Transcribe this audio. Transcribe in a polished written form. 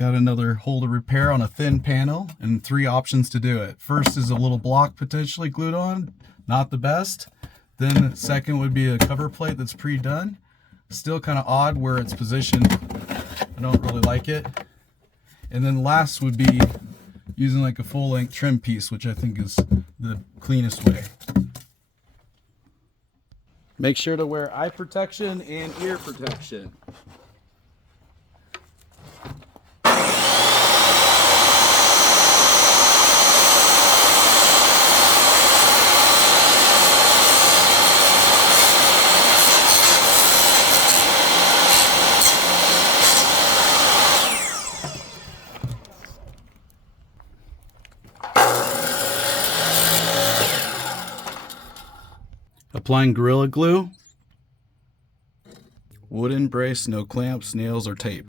Got another hole to repair on a thin panel and 3 options to do it. First is a little block potentially glued on, not the best. Then second would be a cover plate that's pre-done. Still kind of odd where it's positioned. I don't really like it. And then last would be using like a full-length trim piece, which I think is the cleanest way. Make sure to wear eye protection and ear protection. Applying Gorilla Glue. Wooden brace, no clamps, nails, or tape.